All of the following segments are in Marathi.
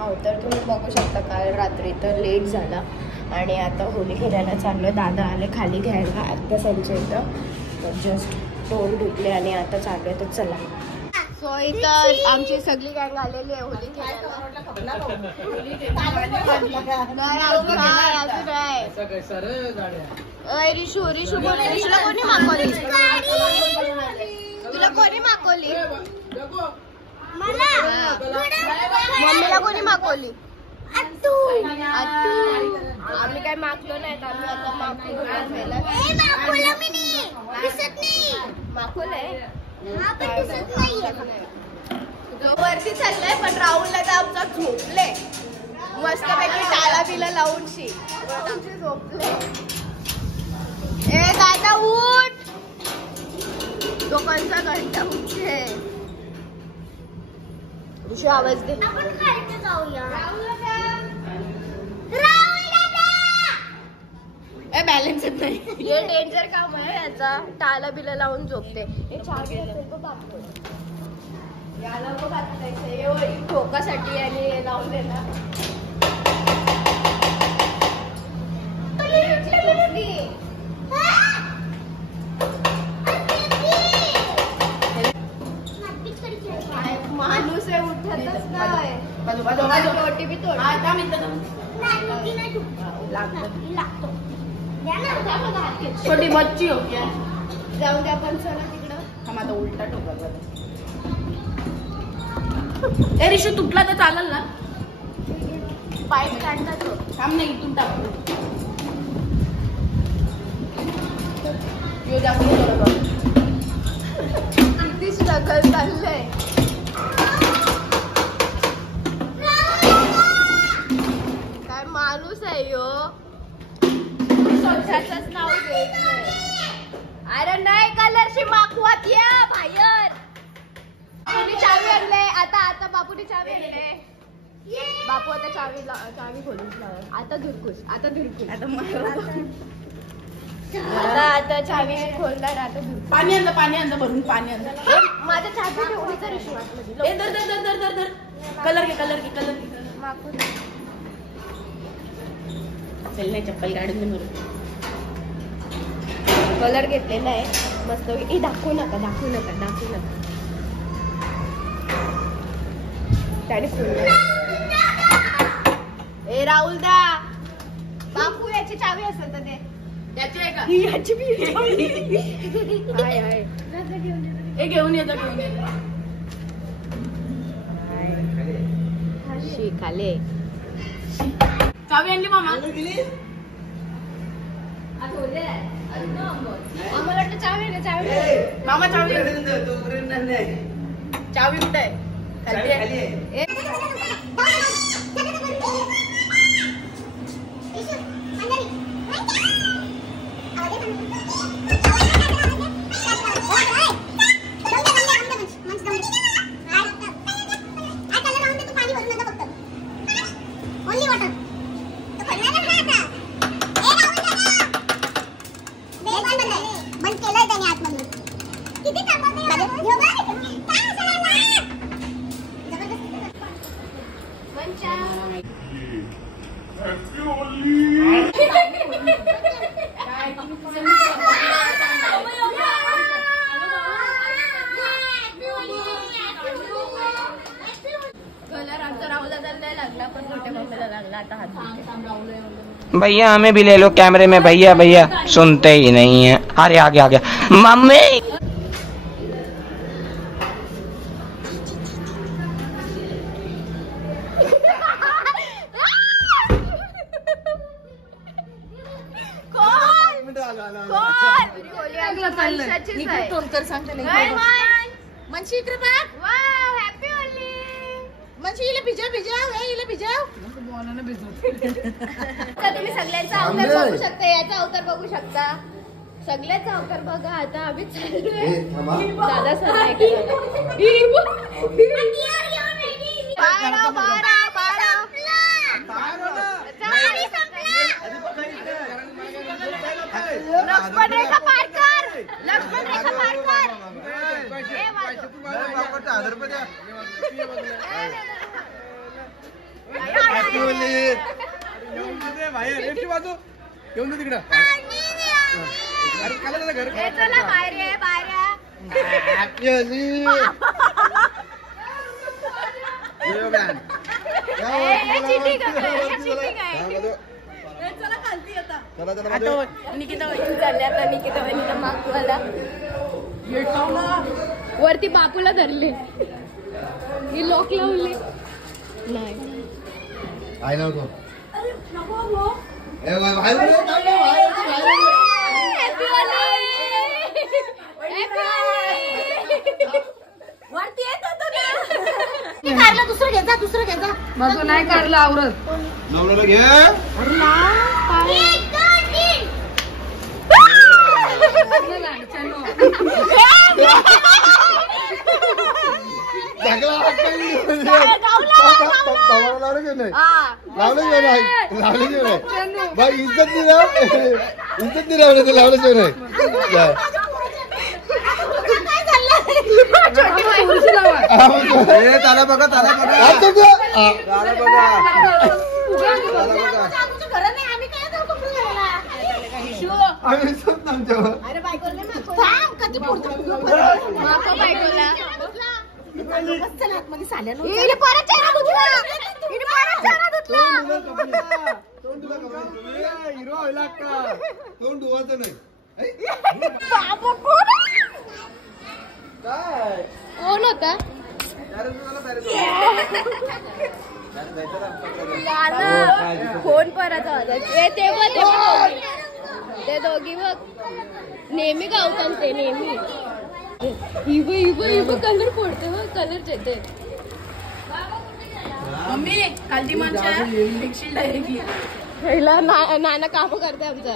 हो तर तुम्ही बघू शकता काल रात्री तर लेट झाला आणि आता होली खेळायला चाललो. दादा आले खाली घ्यायला आत्ता त्यांच्या इथं, तर जस्ट तोंड धुतले आणि आता चालू आहे. तर चला. सो इथं आमची सगळी गँग आलेली आहे होली खेळायला. रिशू बोल, रिशूला कोणी मागवली? तुला कोणी मागवली? मम्मीला कोणी मागवली? आम्ही काय मागलो नाही, आम्ही आता वरती चाललंय. पण राहुलला तर आमचा झोपले मस्तपैकी टाला बिला लावून झोपले. ए दादा उठ, दोघांचा घंटा उठे. ऋषी आवाज दे. बॅलन्स येत नाही. हे डेंजर काम आहे याचा. टाला बिला लावून झोपते. हे चावी असेल तो दाखव. याला बघ आता ठोकासाठी आणि लावून देणार. माणूस आहे उठतच नाही. ओटीपी छोटी बच्ची हो क्या? जाऊन द्या पण चला तिकडं. हा माझा उलटा ठोका. ए रिशू तुटला तर चालेल ना? पाईप काढला तो. थांब नाही इथून टाकतो. किती स्ट्रगल चाललंय. काय माणूस आहे यो. स्वतःच नाव घेत नाही. अरे नाही कलरशी मागवत या बाहेर. बापूनी चावी आणले. आता बापूनी चावी आणले. बापू आता चावी खोलून आता धुरकुस. आता चावी खोलणार. आता पाणी आणलं भरून. पाणी आणलं. माझ्या चावी ठेवली तर इशू वाटलं. कलर घे. मागू चल नाही चप्पल काढून कलर घेतलेला आहे मस्त. दाखवू नका त्याने ए राहुल दा बापू याची चावी असेल तर त्याची आहे का? याची आहे. घेऊन येतो. खाले चावी आणली मामा. आम्हाला वाटतं चावी मामा. चावी कुठे आहे? भैया हमें भी ले लो कैमरे में. भैया सुनते ही नहीं है. अरे आ गया मम्मी. तुम्ही सगळ्यांचा अवतार बघू शकता. याचा अवतार बघू शकता. सगळ्याचा अवतार बघा. आता आम्ही दादा सर लक्ष्मण रेखा पार कर. बाहेर एकटी बाजू येऊन दे तिकडं. अरे काला घर वरती बापूला धरले मी लॉक लावले नाही आहे नव्हतो दुसरं घ्यायचा माझं नाही कारलं आवरत नवऱ्याला घे. इज्जत दिला लावलं जेवण त्याला बघा त्याला बघा हिरो व्हायला का तोंड धुवायचं नाही. कोण होता फोन परत ते दोघी बघ नेहमी गावतात ते नेहमी इव कलर फोडते बघ कलर येते मम्मी हल्दी माणसं नाना काम करते आमचं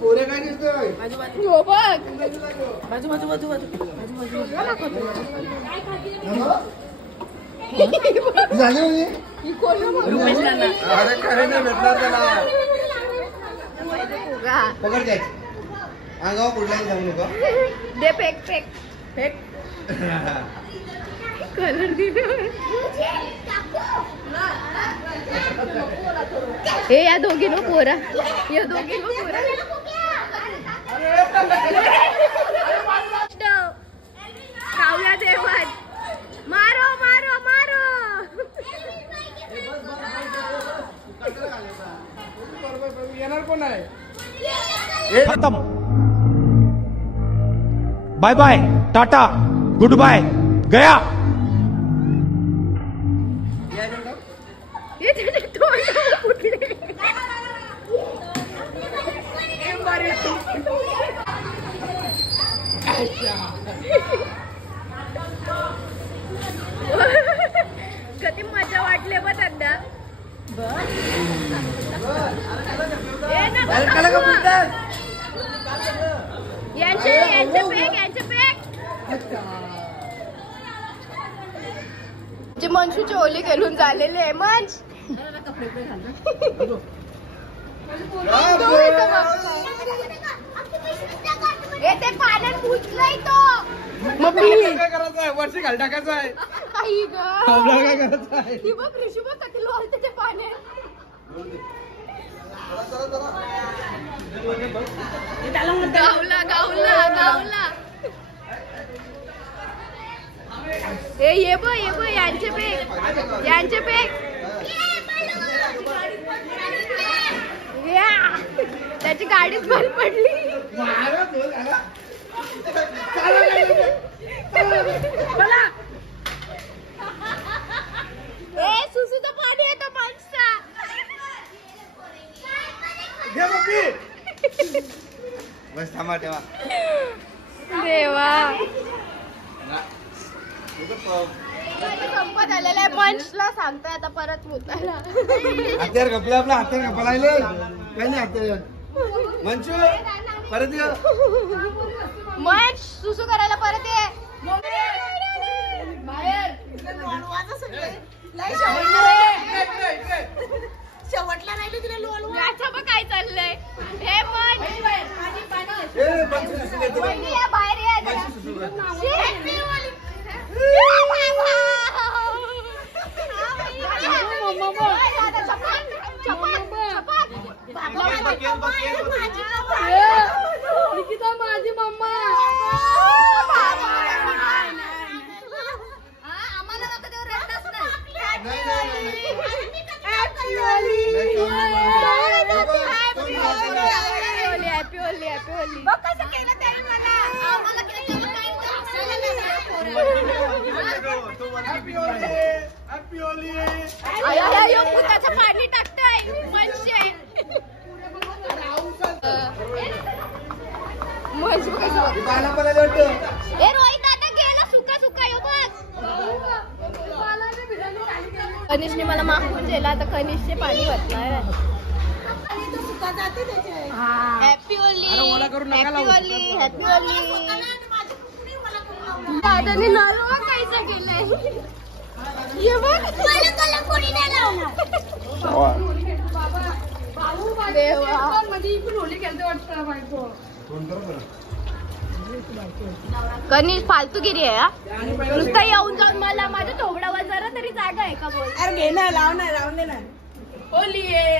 पोरे काय दिसतोय हो बघ बाजू बाजू बाजू बाजू झाले होते. अरे खरे नाही भेटणार त्याला पकड द्यायची अंगावर कुठला जाऊ नका दे फेक फेक फेक कलर दिले हे या दोघी नो पोरा खाऊया देवात मारो मारो मारो येणार कोण आहे खत्म बाय बाय टाटा गुड बाय गया हे त्याचे तोंड फुटले कधी मजा वाटले बघ त्यांना यांचे पेक जे मनसूची ओली घेऊन झालेले आहे मंच ते पाण्यात पुजलंय तो काय करायचं आहे वर्षी घाल टाकायचं आहे काही ग काय करायचं आहे ती बघ ऋषी बघ कधी लोळते ते पाण्यात गावला गावला गावला ये बघ यांचे पेक त्याची गाडीच बंद पडली सुसूचं पाणी येतं माणसा बस थांबा ठेवा देवा संपत आलेला आहे मंचला सांगतोय आता परत मुताला हत्यार कपला आपला हत्यार कपला काही नाही हत्यार मंचू परत ये मंच सुसू करायला परत ये बाहेर शेवटला राहिलं तिला लोळवा याचं बघ काय चाललंय हे मंच बाहेर ये निकिता माझी मम्मा आम्हाला नका तेव्हा रडताच हॅपी होली हॅपी होली. पाणी टाकताय म्हणजे रोहित आता गेला सुका सुका येऊ बघ. कनिषने मला मागून दिला आता कनिषचे पाणी वाटणार. Happy Holi happy Holi happy Holy. दादाने नारळ कायचं केलंय ये बघ. कोणी नाही लावणार कनिष फालतूगिरी आहे हा. नुसता येऊन जाऊन मला माझ्या थोबडावर जरा तरी जागा आहे का बोल. अरे घे ना लाव ना लावून दे ना. होली आहे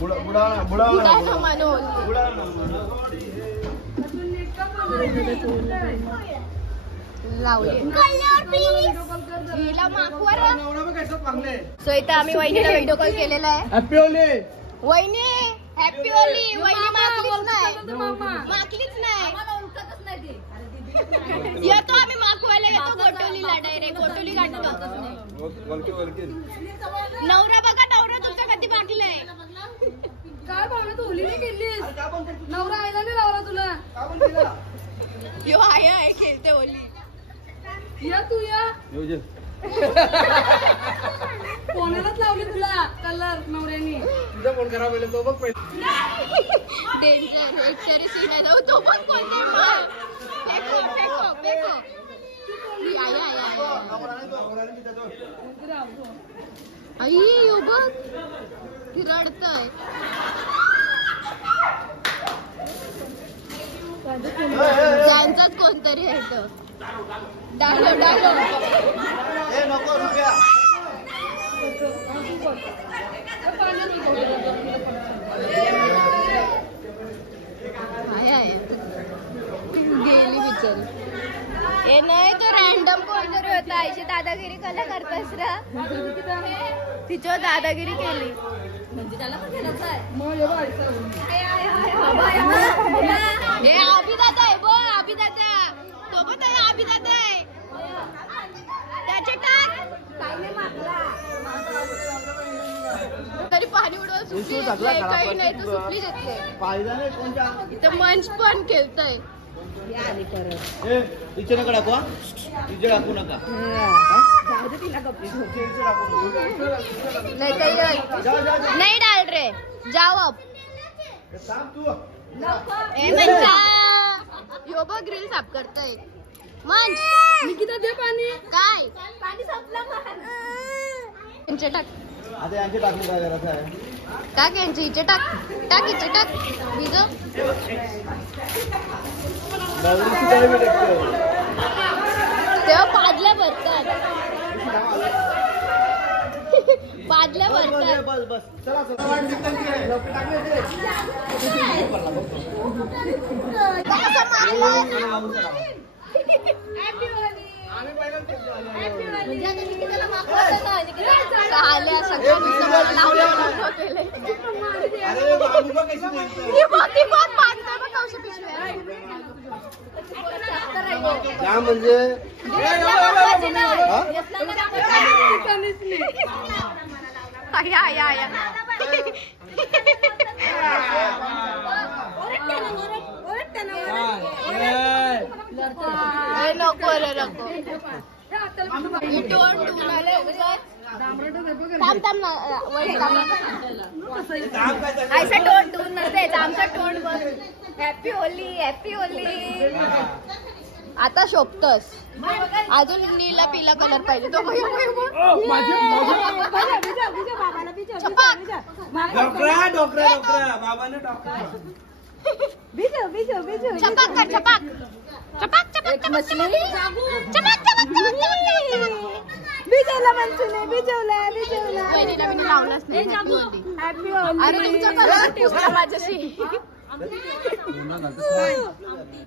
बुडाचं म्हणून लावले माकवर. सो इथं आम्ही वहिनीला व्हिडिओ कॉल केलेला आहे. हॅपी होली वहिनी हॅपी होली. वहिनी माकलीच नाही येतो आम्ही माकवायला येतो गोटोलीला डायरेक्ट गोटोली गाठतो. नवरा बघा नवरा तुमचा कधी मागलाय काय भावना तू होली नाही केलीस. नवरा आयला नाही लावला तुला. यो आहे खेळते होली. या तू या कोणालाच लावली तुला कलर नवऱ्यानी. तुझा फोन खराब होईल तो बघ पहिले. डेंजर एक तरी सीन आहे तो पण कोणते फेको फेको फेको. आई यो बघ ती रडतय. त्यांचाच कोणतरी आहे तो. डालो डालो नको रुपया. गेली बिचारी. हे नाही तो रॅन्डम कोणतरी होता. आईची दादागिरी कला करतास रा. तिच्यावर दादागिरी केली म्हणजे त्याला पण खेळायचं आहे. हे अभिदादा आहे बघ अभिदादा. तो पण अभिदादा आहे. त्याचे टाक तरी पाणी उडवून सुटली घेतलंय. काही नाही तर सुटली घेतले. इथं मंच पण खेळतय. इथे नका टाकू इथे टाकू नका. नहीं डाल रे जाओ अब. यो बघ ग्रिल साफ करताय. मंच निकिता दे पाणी. काय पाणी संपलं. टाक आता यांचे टाकून काय करायचं आहे. टाक यांचे इथे टाक टाक इथे टाक. भिज तेव्हा पाजल्या भरतात. पाजल्या भरतात. बस बस चला म्हणजे नको रे नको. ऐसा टोन टून नसेल आमचा टोन बस. Happy Holi happy Holi. आता शोभतस अजून नीला पिला कलर पाहिजे तो. छपाक कर छपाक छपाक छपाक मछली छपाक भिजवला मनसूने भिजवला वहिनीला मी लावलाच नाही अरे तुमचं कलर ठेवला माझ्याशी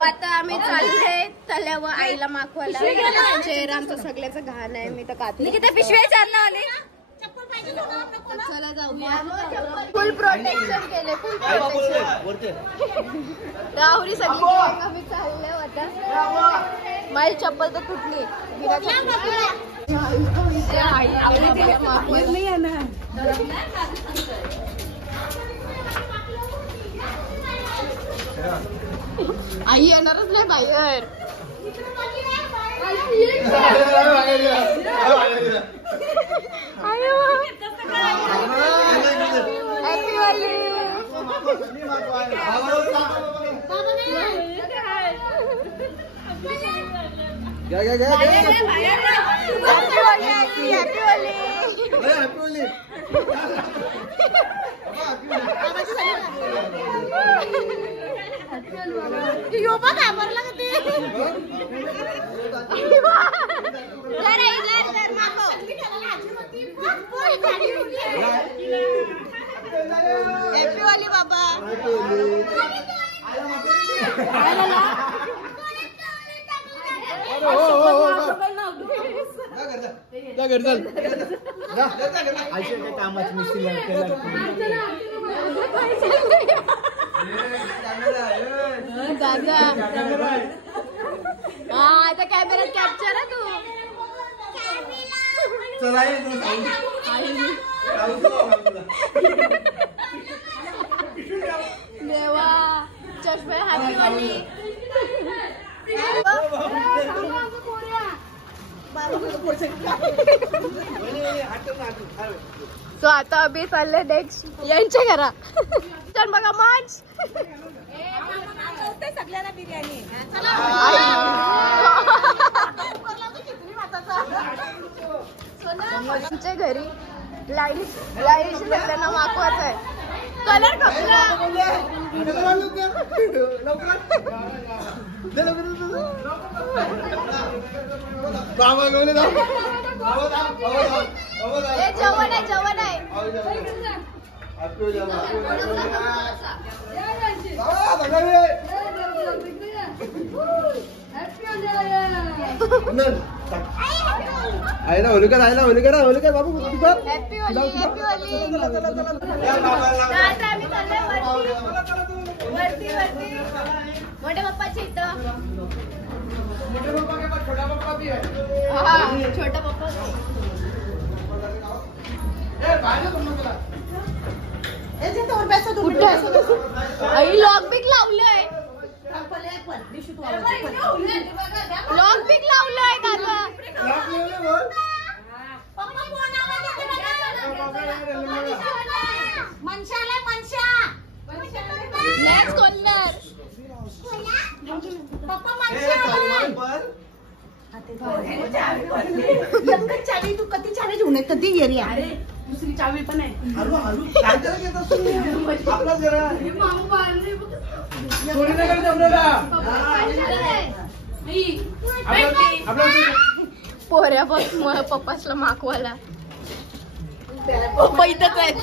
आता आम्ही चालले तल्यावर आईला मागवायला चेहरा आमचा सगळ्याचं घाण आहे मी तर कातली किती पिशव्या चालला आले चला जाऊया फुल प्रोटेक्शन केले फुल प्रोटेक्शन गावरी सगळी आम्ही चालले होता माझी चप्पल तर तुटली आई येणारच नाही बाहेर हॅपी वाली हॅपी वाली बाबा कामाची मिस्त्री दादा हा आता कॅमेऱ्यात कॅप्चर आहे तू देवा चष्मे हॅपी वाली सो आता अभि चालले नेक्स्ट यांच्या घरा चल बघा मंच सगळ्यांना बिर्याणी आमच्या घरी लाईट सगळ्यांना मागवायचं आहे कलर खपला जेवण आहे आईला होली कर बाबू हॅपी वाली वरती मोठ्या पप्पाची इथं छोटा पप्पा आई लॉक बिक लावलंय दादा नेक्स्ट कोणणार चावी तू कधी चावी घेऊन ये कधी ये रे अरे दुसरी चावी पण आहे पोऱ्या बघ पप्पासला मागवायला पप्पा इथंच आहेत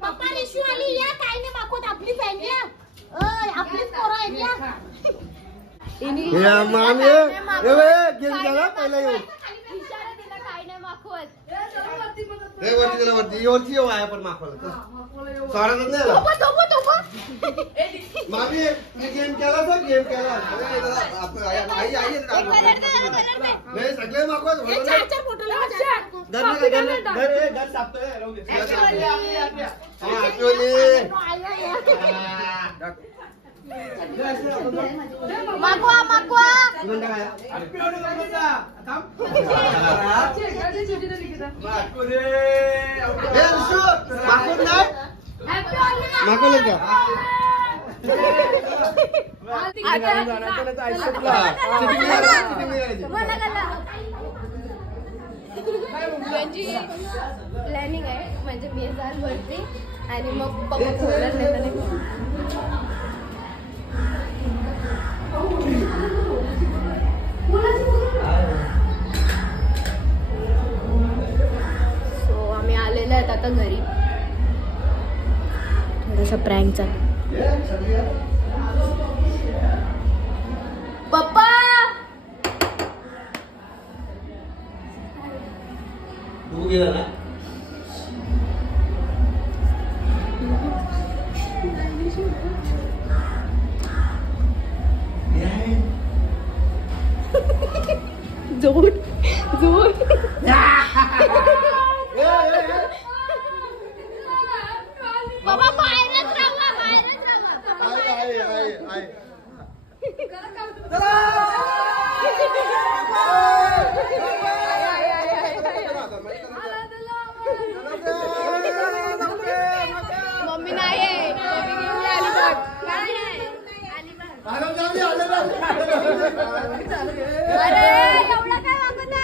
पप्पा रिशू आली या काय नाही मागवत आपली फॅन या आपलीच पोरं आहेत या गेम झाला पहिला येऊ वरती येऊ आहे पण माखवायला मामी गेम केला सर गेम केला आई सगळे माखवत घर सापतोय मागवा माखवलं का यांची प्लॅनिंग आहे म्हणजे माझे मेजाल वरती आणि मग पप्पा बोलणार नाही. सो आम्ही आलेलो आहेत आता घरी. थोडासा प्रँक चालू. पप्पा जोड जोड बाबा बाहेरच राहा, बाहेरच राहा. मम्मी नाही आहे, मम्मी घेऊन आली बघ. अरे एवढा काय वागता.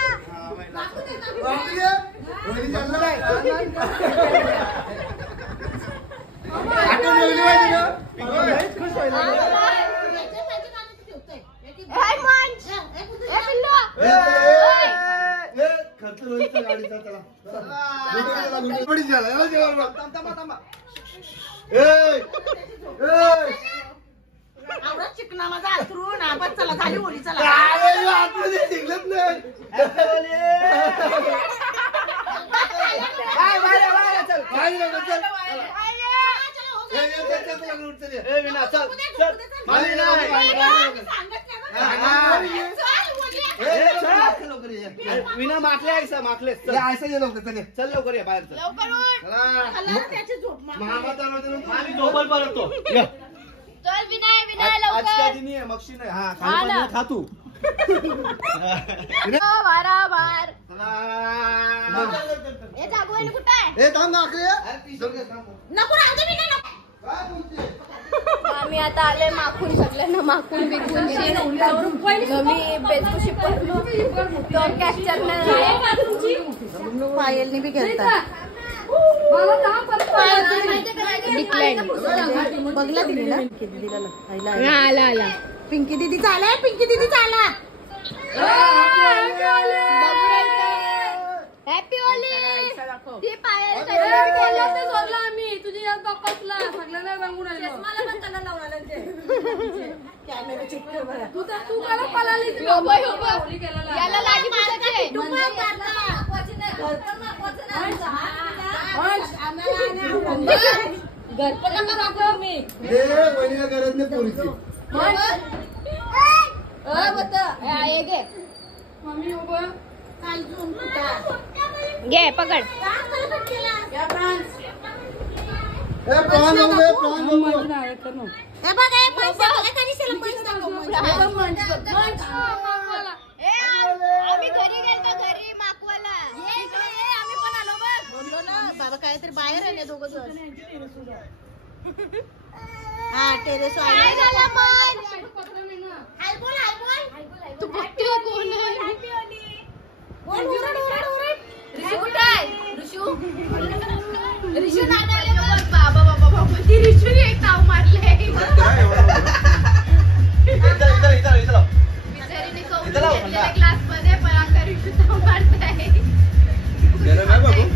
चिकना माझा अथरून आपण चला झाली होली चला. विना माखले ऐसा माखले ऐसा ये लवकर चल लवकर ये बाहेर झोपल परतो. चल विनाय विनाय लवकर. मक्षी नाही हा खा तू. बाराबार हे जागवायला कुठं आहे. हे थांब माखले नको राहू दे विना नको. आम्ही आता आले माखून सगळ्यांना माखून विकून मी बेचुशी पडलो तो कॅप्चर नाही. पायलनी बी घेतला डिक्लाइन बघला दिदीला. आला आला. पिंकी दिदी चाला, पिंकी दिदी चाला. Happy Holy. ती पायल आम्ही तुझी याद बाप्पासला सगळ्यांना रंगून आलो. मला पण त्याला लावून आलं कॅमेरा चिपके बघा. तू काय पळाली याला लागी पुसायची. घरपण नका दाखव मी. गरज नाही पोरीची. हे घे मम्मी उभं घे पकड. हे बघ हे पैसे एखादी सेल पैसे दाखव. आम्ही घरी गेलो घरी माकवाला. आम्ही पण आलो बघ. बोललो ना बाबा काहीतरी बाहेर आले दोघं जण. हा टेरेस काय झालं पण. हाय बोल हाय बोल. तू बघतोय कोण आहे. बोल उरड उरड उरड. ऋषू कुठे आहे. ऋषू ऋषू नानाले बघ. बाबा बाबा बाबा ती ऋषूने एक ताव मारले. बिचारीने कौन क्लास मध्ये पण आता ऋषू ताव मारताय.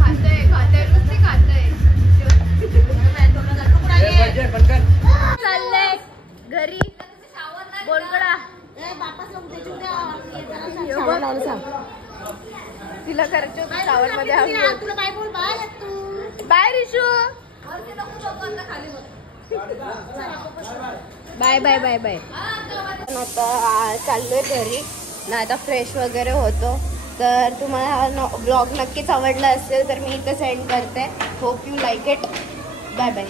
खातंय नुसते खातंय. चाललंय घरी बोलकडा. तिला करायचं होतं सावड मध्ये. तुला बाय बोल बाय तू. Bye Rishu. Bye bye bye bye. आता चाललोय घरी ना. आता फ्रेश वगैरे होतो. तर तुम्हाला हा ब्लॉग नक्कीच आवडला असेल तर मी इथं सेंड करते. Hope you like it. Bye bye.